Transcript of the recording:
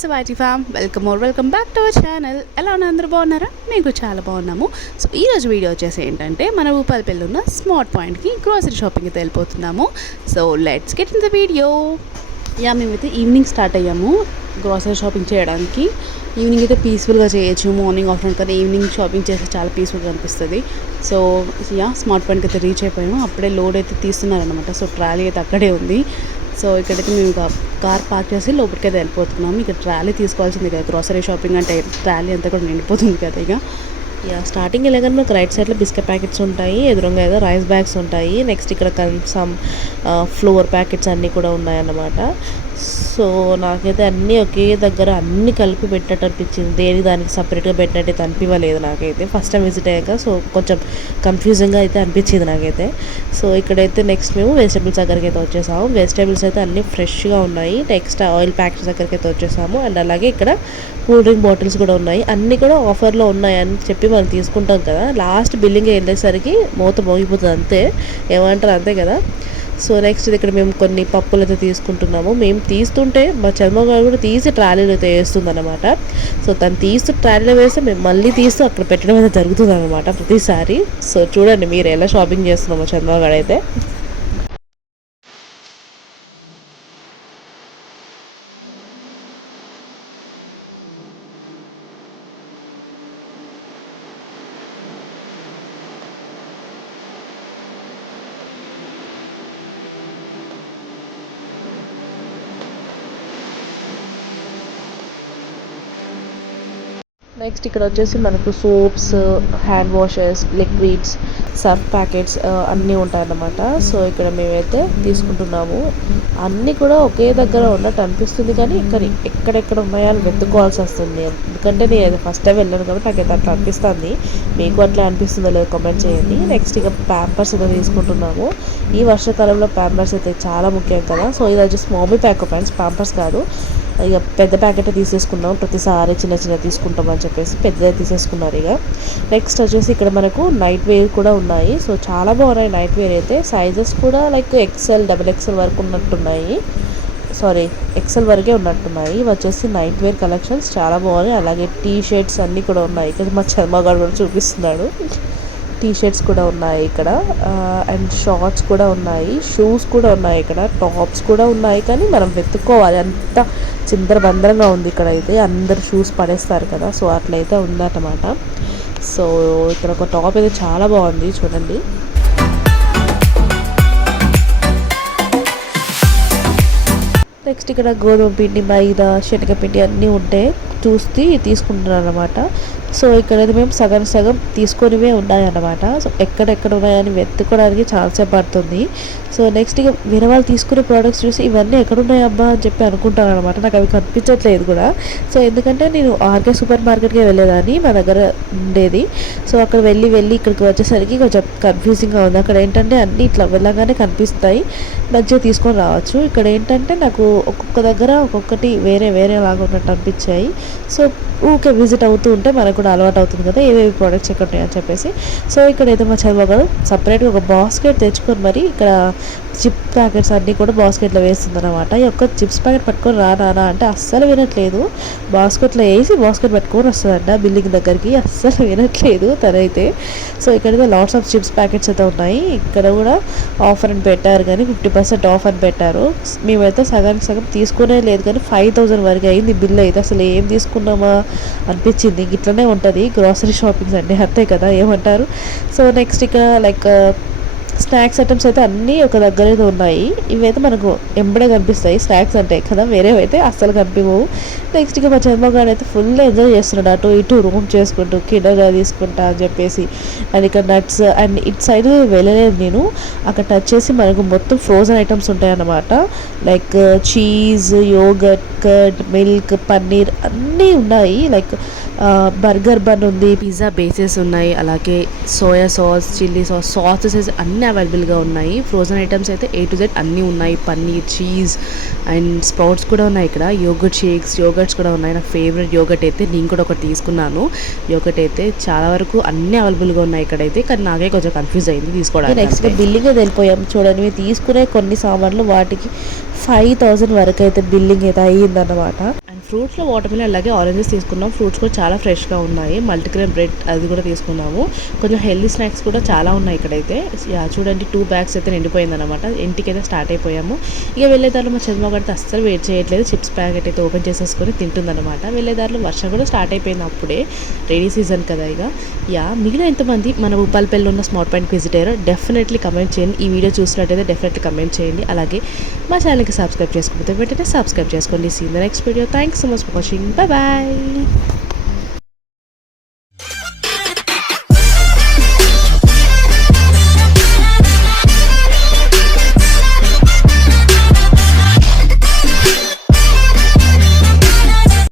Shivaji fam welcome back to our channel. ఎలా ఉన్నా అందరూ బాగున్నారా? మీకు చాలా బాగున్నాము. సో ఈరోజు వీడియో వచ్చేసి ఏంటంటే మన భూపాలపల్లి ఉన్న స్మార్ట్ పాయింట్కి గ్రోసరీ షాపింగ్కి వెళ్ళిపోతున్నాము. So let's get in the video. మేమైతే ఈవినింగ్ స్టార్ట్ అయ్యాము గ్రోసరీ షాపింగ్ చేయడానికి. ఈవినింగ్ అయితే పీస్ఫుల్గా చేయొచ్చు, మార్నింగ్ ఆఫ్టర్నూన్ కదా ఈవినింగ్ షాపింగ్ చేస్తే చాలా పీస్ఫుల్గా అనిపిస్తుంది. సో స్మార్ట్ పాయింట్కి అయితే రీచ్ అయిపోయాము. అప్పుడే లోడ్ అయితే తీస్తున్నారనమాట. సో ట్రాలీ అయితే అక్కడే ఉంది. సో ఇక్కడైతే మేము కార్ పార్క్ చేసి లోపలికైతే వెళ్ళిపోతున్నాము. ఇక్కడ ట్రాలీ తీసుకోవాల్సింది కదా, గ్రోసరీ షాపింగ్ అంటే ట్రాలీ అంతా కూడా నిండిపోతుంది కదా. స్టార్టింగ్ వెళ్ళగానే మనకు రైట్ సైడ్లో బిస్కెట్ ప్యాకెట్స్ ఉంటాయి, ఎదురుగా ఏదో రైస్ బ్యాగ్స్ ఉంటాయి. నెక్స్ట్ ఇక్కడ సమ్ ఫ్లోర్ ప్యాకెట్స్ అన్నీ కూడా ఉన్నాయన్నమాట. సో నాకైతే అన్నీ ఒకే దగ్గర అన్నీ కలిపి పెట్టినట్టు అనిపించింది. దేనికి దానికి సపరేట్గా పెట్టినట్టు అనిపించలేదు నాకైతే ఫస్ట్ టైం విజిట్ అయ్యాక. సో కొంచెం కన్ఫ్యూజింగ్గా అయితే అనిపించింది నాకైతే. సో ఇక్కడైతే నెక్స్ట్ మేము వెజిటేబుల్స్ దగ్గరికి అయితే వచ్చేసాము. వెజిటేబుల్స్ అయితే అన్నీ ఫ్రెష్గా ఉన్నాయి. నెక్స్ట్ ఆయిల్ ప్యాకెట్స్ దగ్గరికి అయితే వచ్చేసాము. అండ్ అలాగే ఇక్కడ కూల్ డ్రింక్ బాటిల్స్ కూడా ఉన్నాయి. అన్నీ కూడా ఆఫర్లో ఉన్నాయని చెప్పి మనం తీసుకుంటాం కదా, లాస్ట్ బిల్లింగ్ వెళ్ళేసరికి మూత మోగిపోతుంది అంతే, ఏమంటారు అంతే కదా. సో నెక్స్ట్ ఇక్కడ మేము కొన్ని పప్పులు అయితే తీసుకుంటున్నాము. మేము తీస్తుంటే మా చర్మగారు కూడా తీసి ట్రాలీలో అయితే వేస్తుంది అనమాట. సో తను తీస్తూ ట్రాలీలో వేస్తే మేము మళ్ళీ తీస్తూ అక్కడ పెట్టడం అయితే జరుగుతుంది అనమాట ప్రతిసారి. సో చూడండి మీరు ఎలా షాపింగ్ చేస్తున్నామో చర్మగారు అయితే. నెక్స్ట్ ఇక్కడ వచ్చేసి మనకు soaps, hand washes, liquids, Surf packets అన్నీ ఉంటాయన్నమాట. సో ఇక్కడ మేమైతే తీసుకుంటున్నాము. అన్నీ కూడా ఒకే దగ్గర ఉన్నట్టు అనిపిస్తుంది, కానీ ఎక్కడెక్కడ ఉన్నాయో అని వెతుక్కోవాల్సి వస్తుంది. ఎందుకంటే నేను ఫస్ట్ టైం వెళ్ళాను కాబట్టి నాకైతే అట్లా అనిపిస్తుంది. మీకు అట్లా అనిపిస్తుందో లేదో కామెంట్ చేయండి. నెక్స్ట్ ఇక ప్యాంపర్స్ అయితే తీసుకుంటున్నాము. ఈ వర్షాకాలంలో ప్యాంపర్స్ అయితే చాలా ముఖ్యం కదా. సో ఇది వచ్చేసి మామీ ప్యాక్ ఫ్రెండ్స్, ప్యాంపర్స్ కాదు. ఇక పెద్ద ప్యాకెట్ తీసేసుకున్నాం, ప్రతిసారి చిన్న చిన్న తీసుకుంటామని చెప్పేసి పెద్దగా తీసేసుకున్నారు. ఇక నెక్స్ట్ వచ్చేసి ఇక్కడ మనకు నైట్ వేర్ కూడా ఉన్నాయి. సో చాలా బాగున్నాయి నైట్ వేర్ అయితే. సైజెస్ కూడా లైక్ XL, XXL వరకు ఉన్నట్టున్నాయి. సారీ XL వరకే ఉన్నట్టున్నాయి. ఇవి వచ్చేసి నైట్ వేర్ కలెక్షన్స్ చాలా బాగున్నాయి. అలాగే టీ షర్ట్స్ అన్నీ కూడా ఉన్నాయి. ఇక్కడ మా చర్మగాడు కూడా చూపిస్తున్నాడు. టీ షర్ట్స్ కూడా ఉన్నాయి ఇక్కడ, అండ్ షార్ట్స్ కూడా ఉన్నాయి, షూస్ కూడా ఉన్నాయి, ఇక్కడ టాప్స్ కూడా ఉన్నాయి. కానీ మనం వెతుక్కోవాలి, అంత చిందరబందరంగా ఉంది ఇక్కడ అయితే. అందరు షూస్ పడేస్తారు కదా, సో అట్లయితే ఉందన్నమాట. సో ఇక్కడ ఒక టాప్ అయితే చాలా బాగుంది చూడండి. నెక్స్ట్ ఇక్కడ గోధుమ పిండి, మైదా, శనగపిండి అన్నీ ఉంటే చూసి తీసుకుంటున్నాను అనమాట. సో ఇక్కడైతే మేము సగం సగం తీసుకొనివే ఉన్నాయన్నమాట. సో ఎక్కడెక్కడ ఉన్నాయని వెతుక్కోవడానికి చాలాసేపు పడుతుంది. సో నెక్స్ట్ ఇక వేరే వాళ్ళు తీసుకునే ప్రోడక్ట్స్ చూసి ఇవన్నీ ఎక్కడున్నాయబ్బా అని చెప్పి అనుకుంటాను అనమాట. నాకు అవి కనిపించట్లేదు కూడా. సో ఎందుకంటే నేను ఆర్కే సూపర్ మార్కెట్కే వెళ్ళేదాన్ని, మా దగ్గర ఉండేది. సో అక్కడ వెళ్ళి ఇక్కడికి వచ్చేసరికి కొంచెం కన్ఫ్యూజింగ్గా ఉంది. అక్కడ ఏంటంటే అన్నీ ఇట్లా వెళ్ళగానే కనిపిస్తాయి, మంచిగా తీసుకొని రావచ్చు. ఇక్కడ ఏంటంటే నాకు ఒక్కొక్క దగ్గర ఒక్కొక్కటి వేరే లాగా ఉన్నట్టు అనిపించాయి. సో ఊకే విజిట్ అవుతూ ఉంటే మనకు కూడా అలవాటు అవుతుంది కదా, ఏవేవి ప్రోడక్ట్స్ ఎక్కడ ఉన్నాయని చెప్పేసి. సో ఇక్కడ ఏదో మా చదువు సపరేట్గా ఒక బాస్కెట్ తెచ్చుకొని మరి ఇక్కడ చిప్ ప్యాకెట్స్ అన్నీ కూడా బాస్కెట్లో వేస్తుంది అనమాట. ఈ ఒక్క చిప్స్ ప్యాకెట్ పట్టుకొని రానా అంటే అస్సలు వినట్లేదు. బాస్కెట్లో వేసి బాస్కెట్ పట్టుకొని వస్తుందంట బిల్డింగ్ దగ్గరికి, అస్సలు వినట్లేదు తనైతే. సో ఇక్కడైతే లాట్స్ ఆఫ్ చిప్స్ ప్యాకెట్స్ అయితే ఉన్నాయి. ఇక్కడ కూడా ఆఫర్ అని పెట్టారు, కానీ 50% ఆఫ్ అని పెట్టారు. మేమైతే సగానికి సగం తీసుకునే లేదు, కానీ 5000 వరకు అయింది బిల్ అయితే. అసలు ఏం తీసుకున్నామా అనిపించింది. ఇట్లనే ఉంటుంది గ్రోసరీ షాపింగ్స్ అంటే, అంతే కదా, ఏమంటారు. సో నెక్స్ట్ ఇక్కడ లైక్ స్నాక్స్ ఐటమ్స్ అయితే అన్నీ ఒక దగ్గర అయితే ఉన్నాయి. ఇవైతే మనకు ఎంబడే కనిపిస్తాయి స్నాక్స్ అంటే కదా, వేరేవైతే అస్సలు కనిపించవు. నెక్స్ట్ ఇక మా చర్మగాడు అయితే ఫుల్ ఎంజాయ్ చేస్తున్నాడు, అటు ఇటు రూమ్ చేసుకుంటూ కిండర్ తీసుకుంటా అని చెప్పేసి. అండ్ ఇక్కడ నట్స్, అండ్ ఇటు సైడ్ వెళ్ళలేదు నేను. అక్కడ టచ్ చేసి మనకు మొత్తం ఫ్రోజన్ ఐటమ్స్ ఉంటాయన్నమాట. Like cheese, yoghurt, curd, milk, paneer అన్నీ ఉన్నాయి. లైక్ బర్గర్ బన్ ఉంది, పిజ్జా బేసెస్ ఉన్నాయి, అలాగే సోయా సాస్, చిల్లీ సాసెస్ అన్నీ అవైలబుల్గా ఉన్నాయి. ఫ్రోజన్ ఐటమ్స్ అయితే A to Z అన్నీ ఉన్నాయి. పన్నీర్, చీజ్ అండ్ స్ప్రౌట్స్ కూడా ఉన్నాయి. ఇక్కడ యోగర్ట్ షేక్స్, యోగర్ట్స్ కూడా ఉన్నాయి. నాకు ఫేవరెట్ యోగర్ట్ అయితే నేను కూడా ఒకటి తీసుకున్నాను. యోగర్ట్ అయితే చాలా వరకు అన్నీ అవైలబుల్గా ఉన్నాయి ఇక్కడైతే, కానీ నాకే కొంచెం కన్ఫ్యూజ్ అయింది తీసుకోవడానికి. నెక్స్ట్ బిల్లింగ్ వెళ్ళిపోయాం చూడండి. తీసుకునే కొన్ని సామాన్లు వాటికి 5000 వరకు అయితే బిల్లింగ్ అయితే అయ్యిందన్నమాట. అండ్ ఫ్రూట్స్లో వాటర్ మిలన్ అలాగే ఆరెంజెస్ తీసుకున్నాం. ఫ్రూట్స్ కూడా చాలా ఫ్రెష్గా ఉన్నాయి. మల్టీగ్రెయిన్ బ్రెడ్ అది కూడా తీసుకున్నాము. కొంచెం హెల్దీ స్నాక్స్ కూడా చాలా ఉన్నాయి ఇక్కడైతే. చూడండి 2 బ్యాగ్స్ అయితే నిండిపోయిందనమాట. ఇంటికైతే స్టార్ట్ అయిపోయాము. ఇక వెళ్ళేదారిలో మా చంద్రబాబు గారితో అస్సలు వెయిట్ చేయట్లేదు. చిప్స్ ప్యాకెట్ అయితే ఓపెన్ చేసేసుకొని తింటుందన్నమాట. వెళ్ళేదారిలో వర్షం కూడా స్టార్ట్ అయిపోయింది అప్పుడే, రెడీ సీజన్ కదా ఇక. మిగిలిన ఎంతమంది మన భూపాలపల్లిలో ఉన్న స్మార్ట్ పాయింట్ విజిట్ అయ్యారో డెఫినెట్లీ కమెంట్ చేయండి. ఈ వీడియో చూసినట్టయితే డెఫినెట్లీ కమెంట్ చేయండి. అలాగే మా ఛానల్కి సబ్స్క్రైబ్ చేసుకోకపోతే వెంటనే సబ్స్క్రైబ్ చేసుకోండి. See in the next video. Thanks so much for watching. Bye bye.